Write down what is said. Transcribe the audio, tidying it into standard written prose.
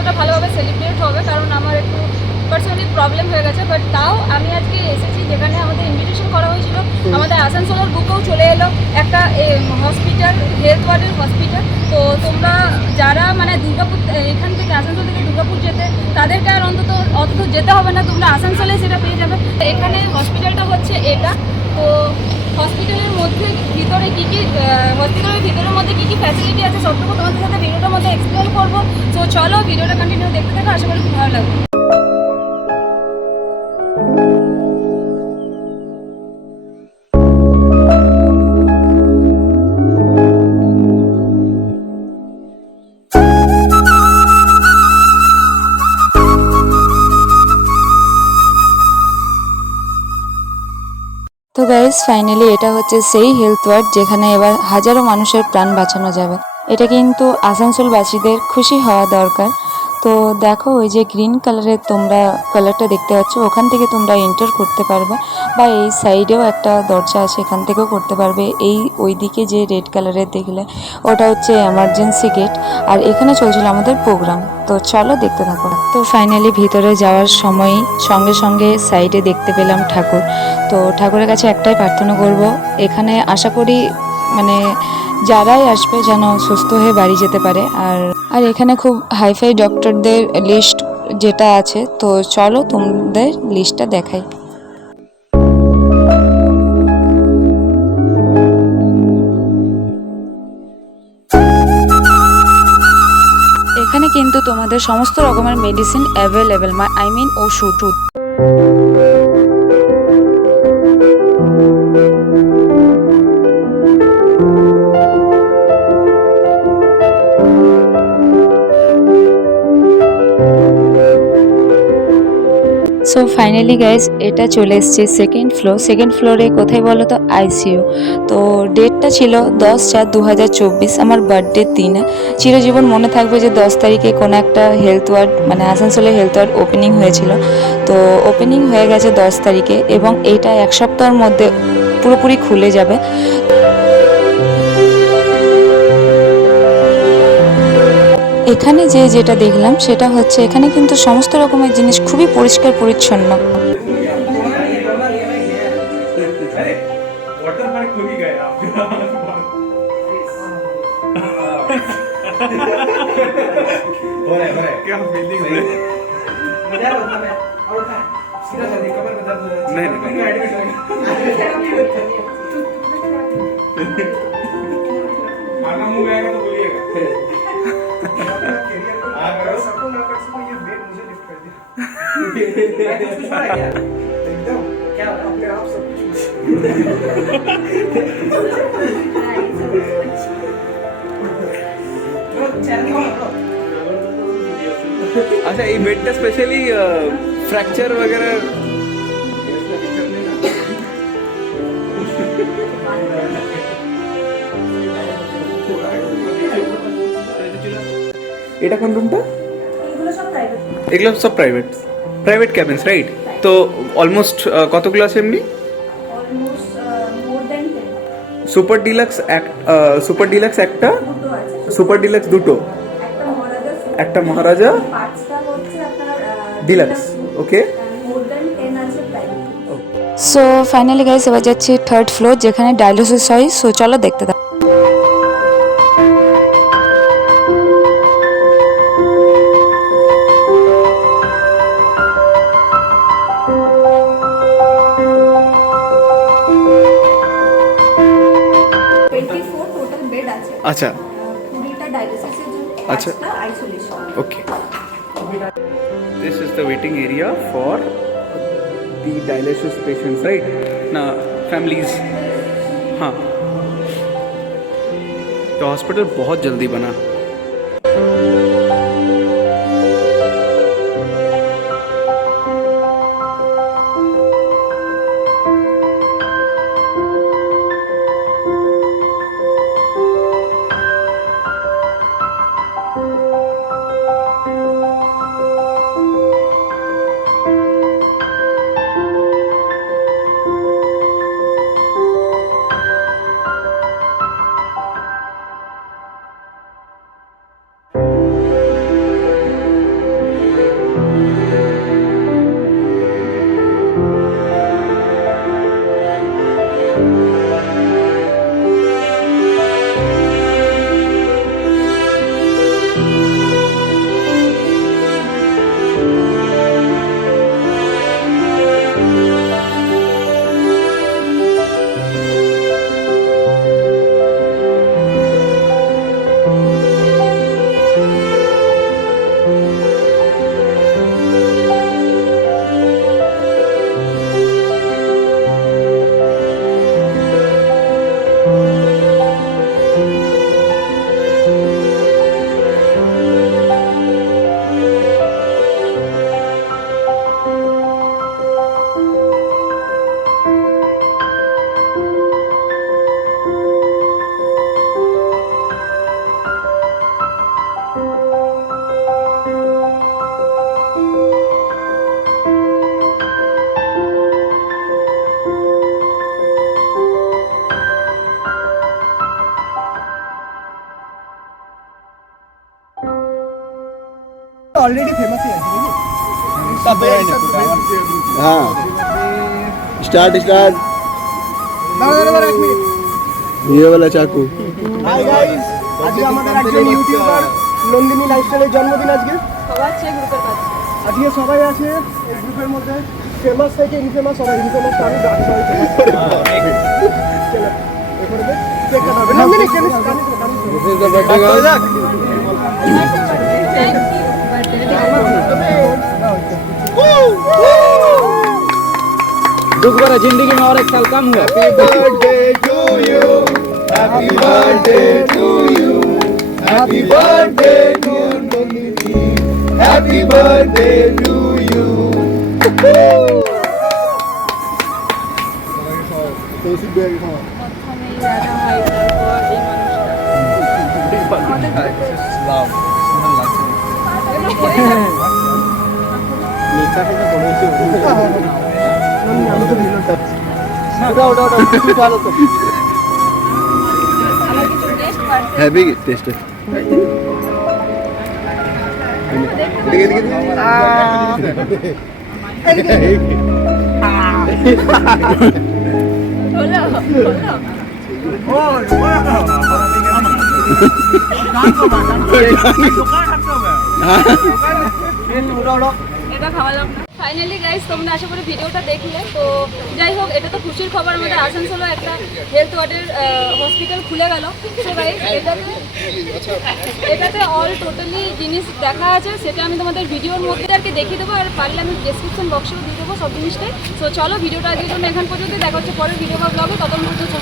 অতটা ভালোভাবে সেলিব্রেট হবে, কারণ আমার একটু পার্সোনালি প্রবলেম হয়ে গেছে। বাট তাও আমি আজকে এসেছি যেখানে আমাদের ইনভিটেশন করা হয়েছিল। আমাদের আসানসোলের বুকেও চলে এলো একটা হসপিটাল, হেলথ ওয়ার্ডের হসপিটাল। তো তোমরা যারা মানে দুর্গাপুর এখান থেকে আসানসোল থেকে দুর্গাপুর যেতে, তাদেরকে আর অত যেতে হবে না, তোমরা আসানসোলে সেটা পেয়ে যাবে। এখানে হসপিটালটা হচ্ছে এটা। তো হসপিটালের মধ্যে ভিতরে কী কী হসপিটালের ভিতরের মধ্যে কী কী ফ্যাসিলিটি আছে সবটুকু তোমাদের সাথে ভিডিওটার মধ্যে এক্সপ্লেন করবো। তো চলো ভিডিওটা কন্টিনিউ দেখতে থাকো, আশা করি খুব ভালো লাগবে। তো গাইস ফাইনালি এটা হচ্ছে সেই হেলথ ওয়ার্ড যেখানে এবার হাজারো মানুষের প্রাণ বাঁচানো যাবে। এটা কিন্তু আসানসোলবাসীদের খুশি হওয়া দরকার। তো দেখো ওই যে গ্রিন কালারের তোমরা কালারটা দেখতে পাচ্ছ, ওখান থেকে তোমরা এন্টার করতে পারবে, বা এই সাইডেও একটা দরজা আছে, এখান থেকেও করতে পারবে। এই ওইদিকে যে রেড কালারের দেখলে ওটা হচ্ছে এমার্জেন্সি গেট, আর এখানে চলছিল আমাদের প্রোগ্রাম। তো চলো দেখতে থাকো। তো ফাইনালি ভিতরে যাওয়ার সময় সঙ্গে সঙ্গে সাইডে দেখতে পেলাম ঠাকুর। তো ঠাকুরের কাছে একটাই প্রার্থনা করব, এখানে আশা করি মানে যারাই আসবে যেন সুস্থ হয়ে বাড়ি যেতে পারে। আর এখানে খুব হাইফাই ডক্টরদের লিস্ট যেটা আছে, তো চলো তোমাদের লিস্টটা দেখাই। এখানে কিন্তু তোমাদের সমস্ত রকমের মেডিসিন অ্যাভেলেবেল, আই মিন ওষুধ। সো ফাইনালি গাইজ এটা চলে এসছে সেকেন্ড ফ্লোরে। কোথায় বলো তো? আইসিইউ। তো ডেটটা ছিল 10/4/2024, আমার বার্থডে দিনে। চিরজীবন মনে থাকবে যে 10 তারিখে কোনো একটা হেলথ ওয়ার্ড মানে আসানসোলে হেলথ ওয়ার্ড ওপেনিং হয়েছিল। তো ওপেনিং হয়ে গেছে 10 তারিখে, এবং এইটা এক সপ্তাহের মধ্যে পুরোপুরি খুলে যাবে। এখানে যেটা দেখলাম সেটা হচ্ছে এখানে কিন্তু সমস্ত রকমের জিনিস খুবই পরিষ্কার পরিচ্ছন্ন। क्या फीलिंग है? मारना मुंह में आएगा तो बोलिएगा। सबको मैं कर सकूं, ये बेड मुझे लिफ्ट कर दिया। मैं तो कुछ बड़ा क्या? एकदम क्या अपने आप सब कुछ। अच्छा ये बेडটা স্পেশালি ফ্র্যাকচার वगैरह এটা কোন রুমটা? এগুলো সব প্রাইভেট ক্যাবিনস রাইট? তো অলমোস্ট কতগুলো আছে এমনি? সুপার ডিলাক্স একটা, সুপার ডিলাক্স দুটো, একটা মহারাজা ডিলাক্স। ওকে। সো ফাইনালি গাইস এবার যাচ্ছি থার্ড ফ্লোর যেখানে ডায়ালিসিস হয়। সো চলো দেখতে থাকো। আচ্ছা কুড়িটা ডায়ালিসিসের জন্য, আচ্ছা, isolation. Okay. This is the waiting area for the dialysis patients, right? ना families। हाँ, तो हॉस्पिटल बहुत जल्दी बना। ऑलरेडी फेमस ही है हाँ स्टार्ट स्टार्ट ये वाला चाकू হাই গাইস আজকে আমাদের একজন ইউটিউবার নন্দিনী লাইফস্টাইলের জন্মদিন আজকে সবার চেয়ে গ্রুপের কাছে আজকে সবাই আছে এই গ্রুপের মধ্যে ফেমাস থেকে ইনফেমাস সবাই ইনফেমাস আমি বাকি সবাই famous। চলো এরপরে চেক করা হবে নন্দিনী কেন থ্যাংক ইউ दुख भरा जिंदगी में और एक साल कम हुआ। Happy birthday to you happy birthday to you happy birthday to Nandini happy birthday to you প্রথমেই রাজা হাই তারপর এই মানুষটা আমার কিছু টেস্ট পারছে हैप्पी टेस्ट হলো হলো এটা খাওয়ালাম না ফাইনালি গাইস তোমরা আশা করি ভিডিওটা দেখলে তো যাই হোক এটা তো খুশির খবর আমাদের আসানসোলে একটা হেলথ ওয়ার্ডের হসপিটাল খুলে গেল তো গাইস এটাতে অল টোটালি জিনিস দেখা আছে সেটা আমি তোমাদের ভিডিওর মধ্যে আর কি দেখিয়ে দেবো আর পারলে আমি ডেসক্রিপশন বক্সেও দিয়ে দেবো সব জিনিসটাই তো চলো ভিডিওটা আজকের জন্য এখান পর্যন্ত দেখা হচ্ছে পরের ভিডিও বা ব্লগে ততক্ষণ পর্যন্ত